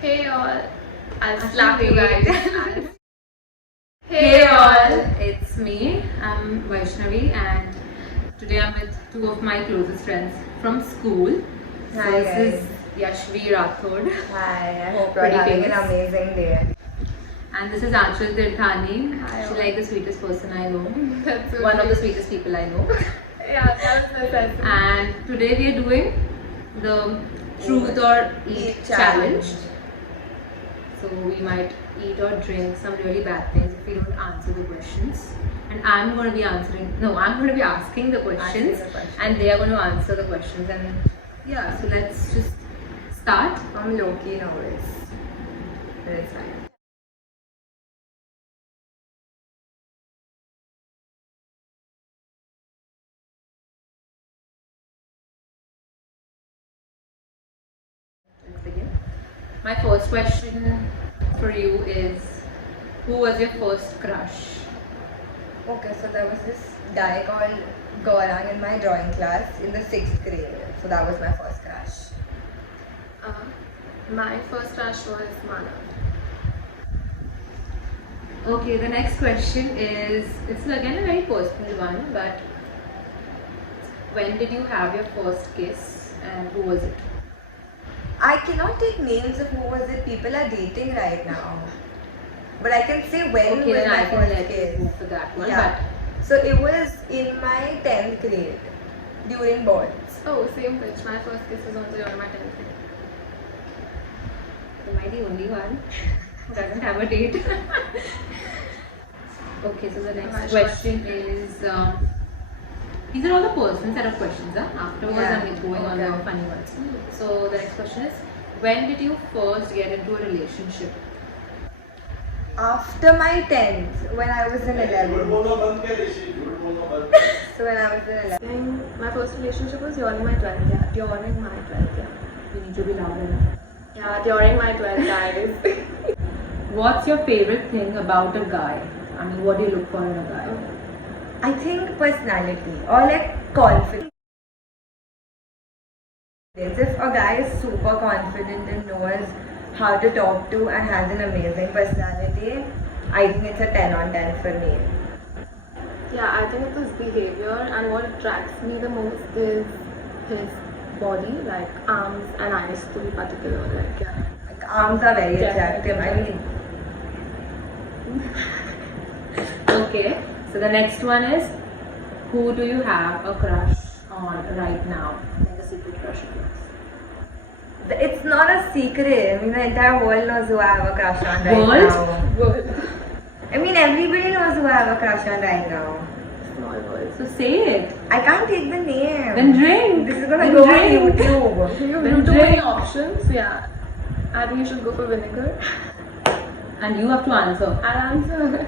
Hey all, I'll slap you guys. Hey all, it's me. I'm Vaishnavi and today I'm with two of my closest friends from school. Hi, This guys. is Yashvi Rathod Hi, I hope you're Pretty having famous. an amazing day. and this is Anshul Tirthani. Hi, She's all. like the sweetest person I know. That's so One of the sweet. sweetest people I know. Yeah, that was necessary. And today we are doing the truth or eat Eat challenge. challenge. So we might eat or drink some really bad things if we don't answer the questions. And I'm going to be asking the questions, the questions. and they are going to answer the questions. And yeah, so let's just start. I'm low-key nervous. But it's fine. Let's begin. My first question for you is, who was your first crush? Okay, so there was this guy called Gaurang in my drawing class in the 6th grade. So that was my first crush. My first crush was Mana. Okay, the next question is, it's again a very personal one, but when did you have your first kiss and who was it? I cannot take names of who was it. People are dating right now. But I can say when Okay, was then my I can first let you kiss. go for that one. Yeah. So it was in my 10th grade during boards. Oh, same bitch. My first kiss was also on my 10th grade. But am I the only one who doesn't have a date? Okay, so the My next short question is, these are all the personal set of questions. Afterwards, Yeah, I'm going on the okay. funny ones. So the next question is, when did you first get into a relationship? After my 10th, when I was in 11th. So when I was in 11th. And my first relationship was during my 12th, yeah. During my 12th, yeah. You need to be louder. Yeah, during my 12th, guys. What's your favorite thing about a guy? I mean, what do you look for in a guy? I think personality or like confidence. If a guy is super confident and knows how to talk to and has an amazing personality, I think it's a 10 on 10 for me. Yeah, I think it's his behavior, and what attracts me the most is his body, like arms and eyes to be particular. Like, yeah. Like, arms are very Definitely. attractive. I mean, Okay, so the next one is, who do you have a crush on right now? Like a secret crush of yours. it's not a secret. I mean, the entire world knows who I have a crush on right World? now. World. I mean, everybody knows who I have a crush on right now. Small world. So say it. I can't take the name. Then drink. This is gonna Then go on drink. YouTube. You Then have too many drink. options, yeah. I think you should go for vinegar. And you have to answer. I'll answer.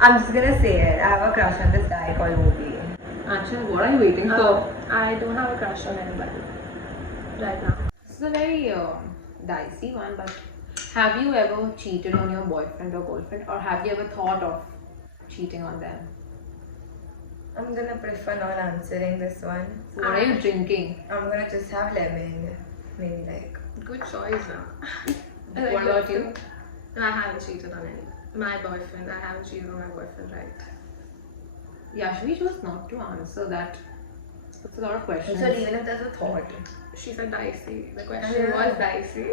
I'm just gonna say it. I have a crush on this guy called Obi. Actually, what are you waiting for? I don't have a crush on anybody right now. This is a very dicey one, but have you ever cheated on your boyfriend or girlfriend, or have you ever thought of cheating on them? I'm gonna prefer not answering this one. So what are you drinking? I'm gonna just have lemon. Maybe like. Good choice now. What about you? No, I haven't cheated on any. My boyfriend. I haven't cheated on my boyfriend, right? Yashvi chose not to answer that. It's a lot of questions. So even if there's a thought. She said dicey. The question Yeah. was dicey.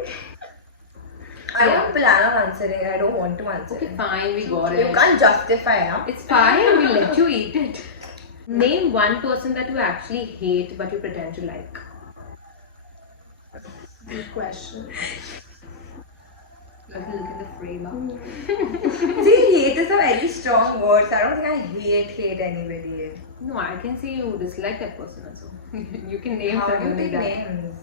I Yeah. don't plan on answering it. I don't want to answer Okay, it. fine, we got You it. can't justify it. It's fine, we'll let you eat it. Name one person that you actually hate but you pretend to like. Good question. Let me look at the frame. See, hate is a very strong word. So I don't think I hate anybody. No, I can see you dislike that person also. You can name How do you someone like take that. names?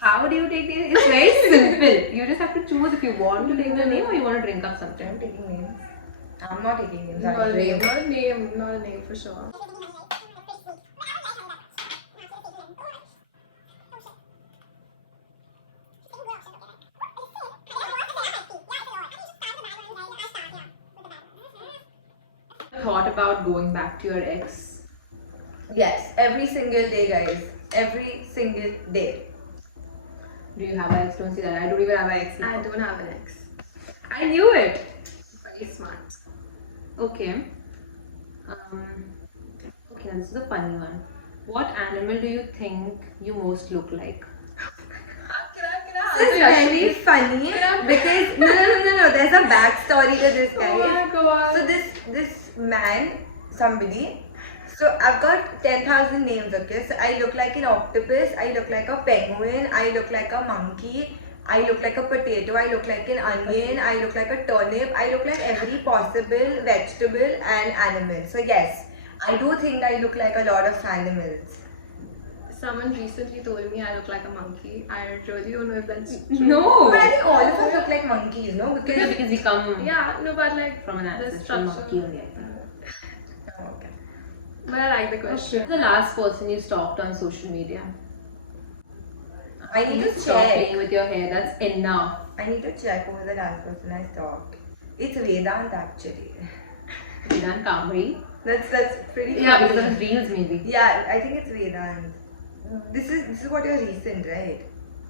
How do you take names? It's very simple. You just have to choose if you want to take the name or you want to drink up something. I'm taking names. I'm not taking names. Not I'm a name. brave. Not a name. Not a name for sure. Thought about going back to your ex. Yes, every single day, guys. Every single day. Do you have an ex? Don't say that. I don't even have an ex. I don't have an ex. I knew it. Very smart. Okay. Okay, now this is a funny one. What animal do you think you most look like? This is very funny because no. There's a backstory to this, guys. Oh my god. So this man, somebody. So I've got 10,000 names. Okay, so I look like an octopus. I look like a penguin. I look like a monkey. I look like a potato. I look like an onion. I look like a turnip. I look like every possible vegetable and animal. So yes, I do think I look like a lot of animals. Someone recently told me I look like a monkey. I really don't know if that's true. No. But I think all of us look like monkeys, no? Yeah, because we come Yeah, no, but like from an the ancestral structure. monkey only, I think. Oh, okay. But I like the question. Who's the last person you stalked on social media? I need to Stop check. playing with your hair. That's enough. I need to check who was the last person I stalked. It's Vedant actually. Vedant Kamri. That's pretty Yeah, funny. because of his reels maybe. Yeah, I think it's Vedant. This is what you're recent, right?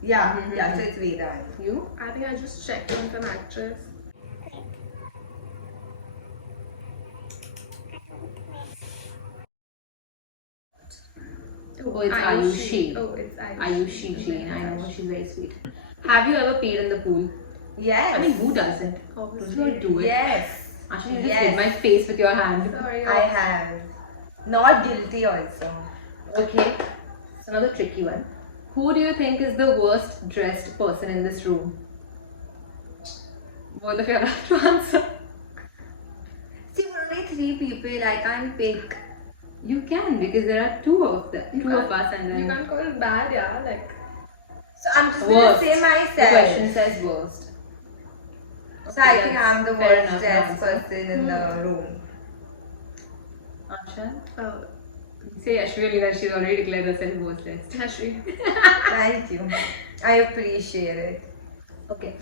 Yeah, Mhm. yeah, so it's Vedant. You? I think I just checked on some actress. Oh, it's Ayushi. Oh, it's Ayushi. Ayushi Jane. I know, she's very sweet. Have you ever peed in the pool? Yes. I mean, who doesn't? Obviously. Don't do it. Yes. Actually, you just Yes. hit my face with your hand. Sorry. I have. Not guilty also. Okay. It's another tricky one. Who do you think is the worst dressed person in this room? Both of you have to answer. See, we're only 3 people. I can't pick. You can because there are two of them, You two can't- of us, and then You can't call it bad, yeah. Like, So I'm just gonna worst. say myself. The question says worst. So I think that's I'm the fair worst enough dressed answer. person in the room. Anshan? oh, Say Ashwini that she's already declared herself worst dressed. Ashri. Thank you. I appreciate it. Okay.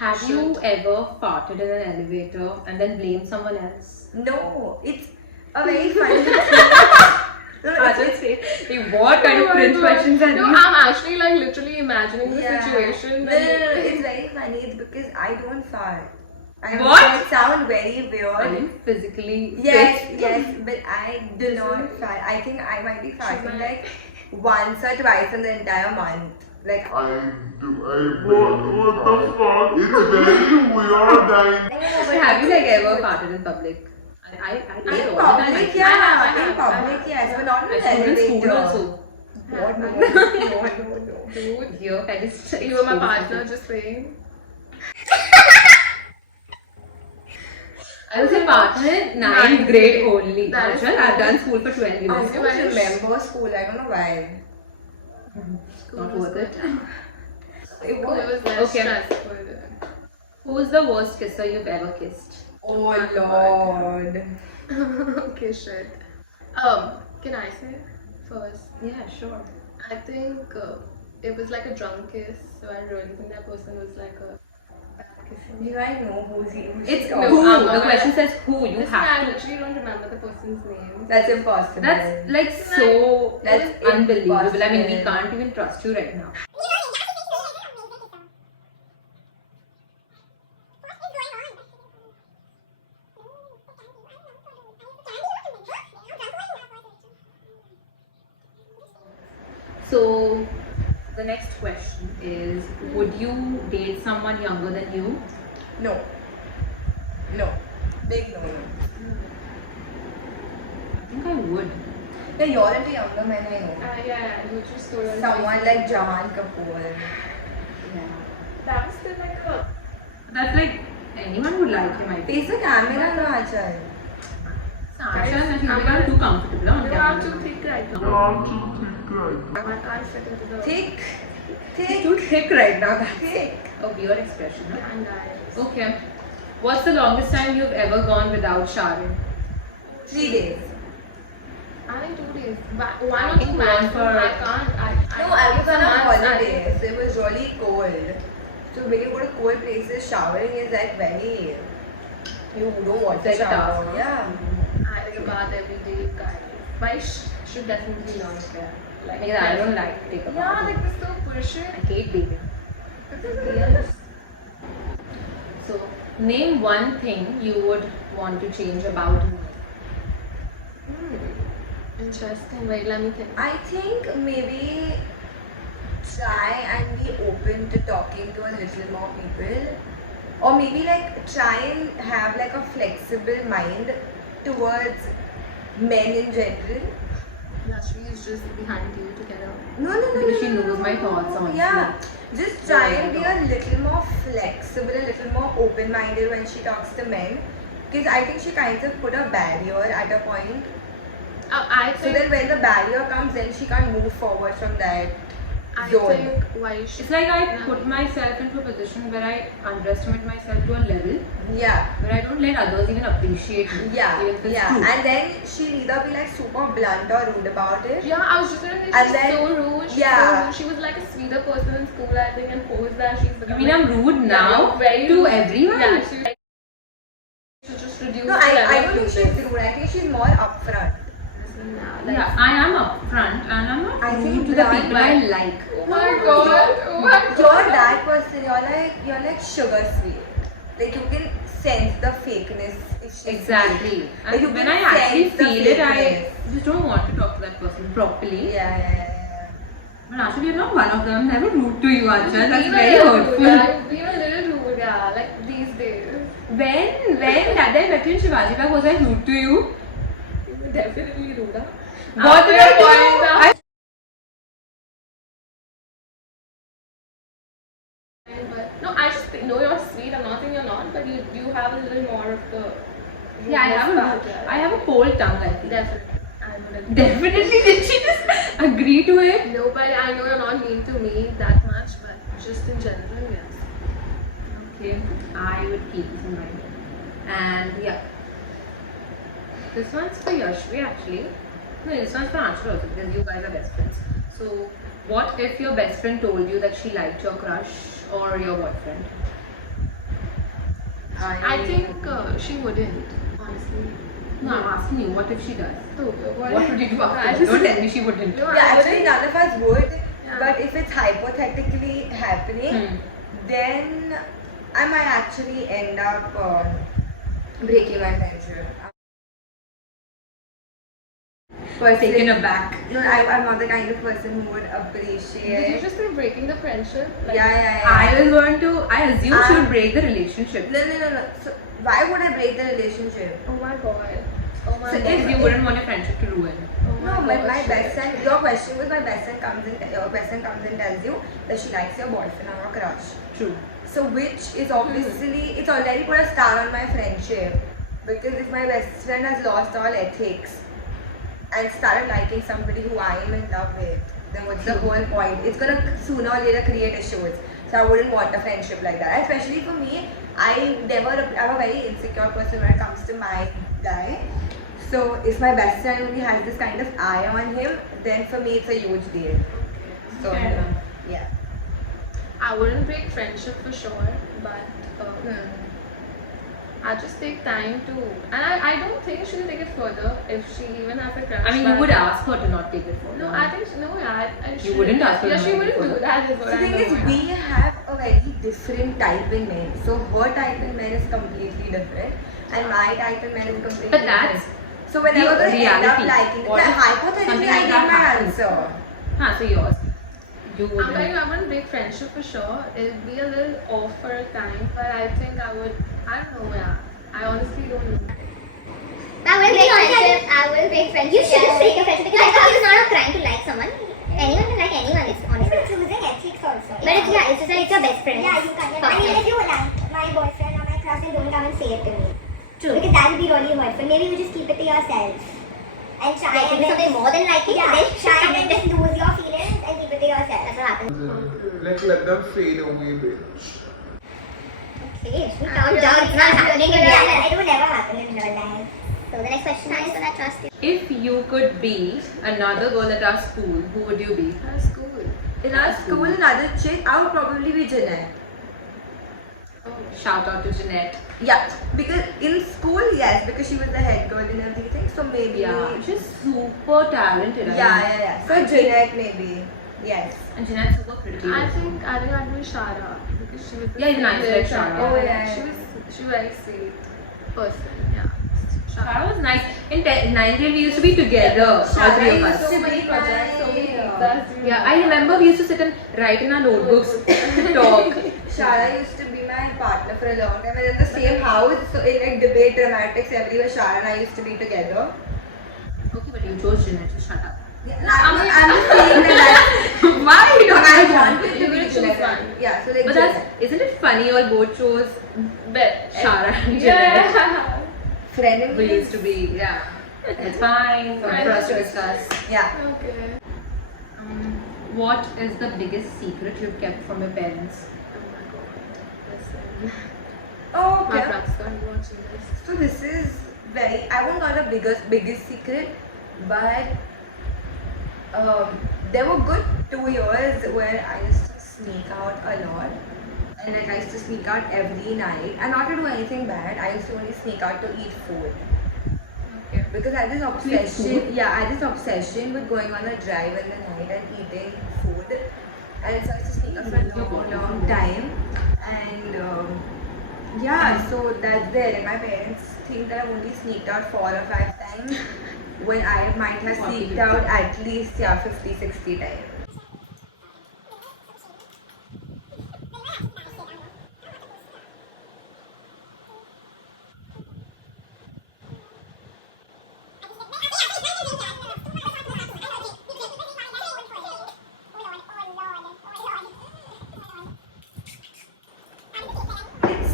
Have you ever farted in an elevator and then blamed someone else? No, it's a very funny thing. No, I just say, hey, what kind of cringe questions are No, these? I'm actually like literally imagining the situation. No, it's very funny. It's because I don't fart. I know What? it sound very Are weird. you physically Yes, fit? yes, but I do not fart. I think I might be farting like once or twice in the entire month. Like, What the fuck? It's very weird. So have you like ever farted in public? I in don't. public, I yeah. have. In public, yes, but not in the I in school elevator. also. What? No, no. Dude, Here, I just you were my partner, just saying. I was a partner in 9th grade only. That is Arjun, I've done school for 12 I years. don't remember school. I don't know why. Not worth it. It It was. was less Okay. stressful. Who's the worst kisser you've ever kissed? Oh Lord. Okay, shit. Can I say first? Yeah, sure. I think it was like a drunk kiss, so I really think that person was like a bad kisser. Do I know who's he? It's talking no, about? the question says who. You Listen, I have to. literally don't remember the person's name. That's impossible. That's like so That's unbelievable. I mean, we impossible. can't even trust you right now. So, the next question is: would you date someone younger than you? No. No. Big no. I think I would. No, you're into younger men, I know. Yeah, you just told us. Someone like Jahan Kapoor. Yeah. That was still like a. That's like anyone would like him. I think. Face the camera, no, Achal. Asha, I think I'm too comfortable on No, camera. I'm too thick right now. I can't fit into the. Thick. Thick. Too thick right now. That's Thick. a weird expression. Huh? And guys. Okay. What's the longest time you've ever gone without showering? 3 days. I think 2 days. But one I or think two one maximum. for- I can't. No, I was it's on a month, holiday, so it was really cold. So when you go to cold places, showering is like very. You don't want to It's like a shower. task. Yeah. I take a bath every day, guys. But I should definitely learn that. Like, Because I don't like to take a Yeah, bath. like this so bullshit. I hate bathing. Yes. So, name one thing you would want to change about me. Interesting. Wait, let me think. I think maybe try and be open to talking to a little more people, or maybe like try and have like a flexible mind towards men in general. Yashvi is just behind you together. No, Because she knows my thoughts on Yeah, just try and be Yeah. a little more flexible, a little more open-minded when she talks to men. Because I think she kind of put a barrier at a point. I So think. then when the barrier comes, then she can't move forward from that I zone. think why she. It's like I put myself into a position where I underestimate myself to a level Yeah. where I don't let others even appreciate me. Yeah, even if it's yeah, true. and then she'll either be like super blunt or rude about it. Yeah, I was just gonna say And she's then- so rude. She's yeah. so rude. She was like a sweeter person in school, I think, and post that she's You become. mean I'm rude Yeah, now you're very to rude. everyone? Yeah, she just reduced. No, the I level don't of think she's rudeness. rude. I think she's more upfront. Yeah, I am upfront and I'm not I rude think to the blunt, people I but- like. Oh my god! Oh my god! You're that person. You're like sugar sweet. Like you can sense the fakeness if she's Exactly. sweet. And you when can I actually sense the feel it, I fakeness. just don't want to talk to that person properly. Yeah. But actually, you're not one of them. I'm never rude to you, Acha. That's Be very a little hurtful. rude, yeah. Be a little rude, yeah. Like these days. When that day I met you in Shivaji Bagh, was I rude to you? You were definitely rude, huh? What did I do? But no, I just know you're sweet. I'm not saying you're not, but you have a little more of the. Yeah, I have a cold tongue, I think. Definitely. I would agree. Definitely, did she just agree to it? No, but I know you're not mean to me that much, but just in general, yes. Okay, I would keep this in mind. And yeah, this one's for Yashvi actually. No, this one's for Anshul also because you guys are best friends. So, what if your best friend told you that she liked your crush or your boyfriend? I think she wouldn't, honestly. No, I'm asking you, what if she does? Oh, What would you do I after? just- Don't tell me she wouldn't. No, Yeah, I actually wouldn't. none of us would. Yeah. But if it's hypothetically happening, Hmm. then I might actually end up breaking my friendship. Taken aback. No, I'm not the kind of person who would Did you appreciate. just say breaking the friendship? Yeah. I was going to, I assume she Um, would break the relationship. No. So why would I break the relationship? Oh my god. Oh my So god. Because you wouldn't want your friendship to ruin. Oh No, but my gosh, best shit. friend. Your question was my best friend comes in. Your best friend comes and tells you that she likes your boyfriend or your crush. True. So which is obviously it's already put a star on my friendship, because if my best friend has lost all ethics and started liking somebody who I am in love with, then what's the whole point? It's gonna sooner or later create issues. So I wouldn't want a friendship like that. Especially for me, I'm a very insecure person when it comes to my guy. So if my best friend only has this kind of eye on him, then for me it's a huge deal. So Fair enough. yeah. I wouldn't break friendship for sure, but I just take time to, and I don't think she'll take it further if she even has a crush. I mean, you but- would ask her to not take it further. No, I think no, yeah, You wouldn't ask her Yeah, to she not wouldn't take it do further. that. Is what The I thing know. is, yeah. we have a very different type in men. So her type in men is completely different, and my type in men is completely But that's different. So whenever the they end up reality. liking, What yeah, if hypothetically, something I like give that my happens? answer. So yours. You I'm wouldn't. telling you, I wouldn't break friendship for sure. It'll be a little off for a time, but I think I would. I don't know, yeah. I honestly don't know. I will break friendship. I will break friendship. You should just break your friendship because I think it's not a crime to like someone. Anyone can like anyone. It's honestly. It's choosing ethics also. But it's it's just like it's your best friend. Yeah, you can't. I mean, if you like my boyfriend or my crush, then don't come and say it to me. True. Because that would be really hurtful. Maybe you just keep it to yourself. And try Like, and if it's something more than liking, yeah, then try and just lose your feelings and keep it to yourself. That's what happens. Let them fade away, bitch. Okay, calm down. It's not happening in real Yeah, life. it would never happen in real life. So the next question is for that trust. If you could be another girl at our school, who would you be? That's cool. In our school, another chick, I would probably be Jeanette. Oh, Shout out to Jeanette. Yeah, because in school, yes, because she was the head girl and everything. So maybe. Yeah, she's super talented. I mean. Yeah. So Jeanette maybe. Yes. And Jeanette's super pretty. I think I'd be Shara because she was. Yeah, even I like Shara. Oh, yeah. She was very sweet person. Yeah. Shara was nice. In 9th grade we used to be together, all three of us. So many projects, so many pizzas. Yeah, I remember we used to sit and write in our notebooks to talk. Shara used to be my partner for a long time. We were in the same house, so in like debate, dramatics, everywhere Shara and I used to be together. Okay, but you chose Jeanette, so shut up. I'm just saying that. Why you don't I know? wanted to You be will choose Jeanette. one. Yeah, so like. But isn't it funny you all both chose But Shara and Jeanette? yeah. Friend We used to be, yeah. It's fine for us to discuss. Yeah. Okay. What is the biggest secret you've kept from your parents? Oh my god. Listen. Oh, My okay. brother's gonna be watching this. So this is very. I won't call it the biggest secret, but there were good 2 years where I used to sneak out a lot. And like I used to sneak out every night, and not to do anything bad. I used to only sneak out to eat food. Okay. Because I had this obsession, I had this obsession with going on a drive in the night and eating food. And so I used to sneak out for a long time. And so that's there. And my parents think that I've only sneaked out 4 or 5 times when I might have sneaked out at least 50, 60 times.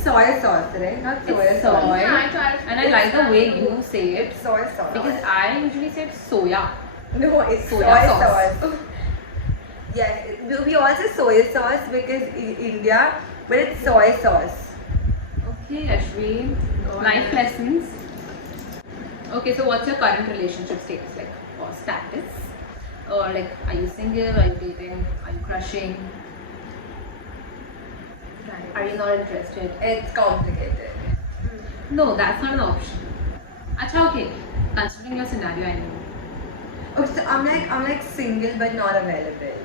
Soy sauce, right? Not soy It's sauce. soy. Yeah, I tried. And I like the way you say it. Soy sauce. Because I usually say soya. No, it's soy Soya sauce. sauce. Yes, we all say soy sauce because in India, but it's soy sauce. Okay, Ashwin. Life lessons. Okay, so what's your current relationship status like? Or status? Or like, are you single? Are you dating? Are you crushing? Are you not interested? It's complicated. No, that's not an option. Acha, okay. Considering your scenario, I know. Okay, so I'm like single but not available.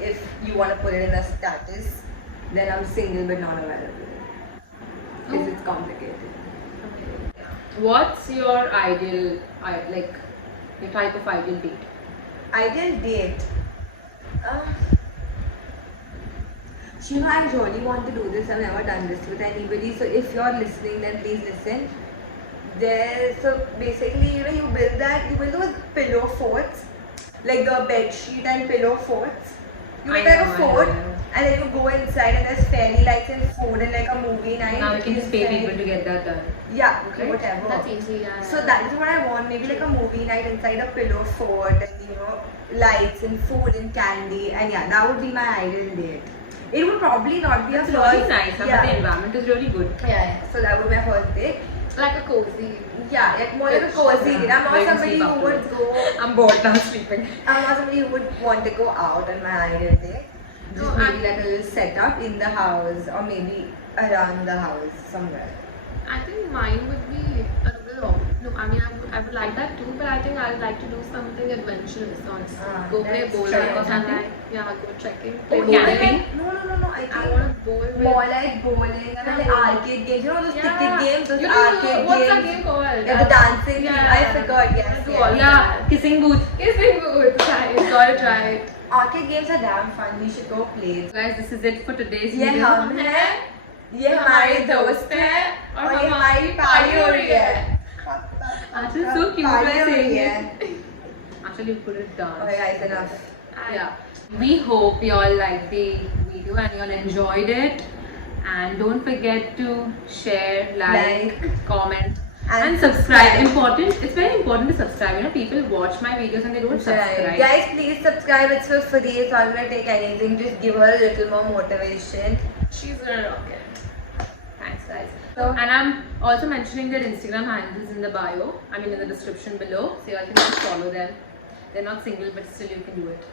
If you want to put it in a status, then I'm single but not available. Because it's complicated. What's your ideal, like, your type of ideal date? Ideal date. You know, I really want to do this. I've never done this with anybody. So if you're listening, then please listen. So basically, you build those pillow forts, like the bed sheet and pillow forts. You make like a fort, and then you go inside, and there's fairy lights and food and like a movie night. Now you can just pay people to get that done. Yeah, Okay. whatever. That's easy, yeah. So that is what I want. Maybe like a movie night inside a pillow fort, and lights and food and candy, and yeah, that would be my ideal date. It would probably not be It's a really first. nice, but Yeah. the environment is really good. Yeah. So that would be my first date. like a cozy. Yeah, like more like a cozy date. I'm Where you not can somebody sleep who would afterwards. go. I'm bored now sleeping. I'm not somebody who would want to go out on my ideal date. Just No, maybe like a little setup in the house or maybe around the house somewhere. I think mine would be a little. No, I mean I would like that too, but I think I'd like to do something adventurous. Honestly, go play that's bowling trekking. or something. Yeah, go trekking. Play Oh, bowling. camping? No. I I think want to bowl with. more like bowling and like arcade games. You know those ticket games, those You know, arcade what's games. that game called? Yeah, the dancing thing. Yeah. I forgot. Yes. Do all yes. Yeah, kissing booth. Kissing booth. Try it. Gotta try it. Arcade games are damn fun. We should go play. Guys, this is it for today's ये video. हम हैं, ये हमारे दोस्त हैं और ये हमारी पार्टी हो रही है. Actually, so cute Party by हो रही saying है. it. Actually, you put it down. Okay guys, enough. Yeah. We hope you all liked the video and you all enjoyed it. And don't forget to share, like, comment, and subscribe. Important. It's very important to subscribe. You know, people watch my videos and they don't subscribe. Guys, please subscribe. It's for free. It's not gonna take anything. Just give her a little more motivation. She's gonna rock it. Thanks, guys. So- And I'm also mentioning their Instagram handles in the bio. I mean, in the description below. So you all can just follow them. They're not single, but still you can do it.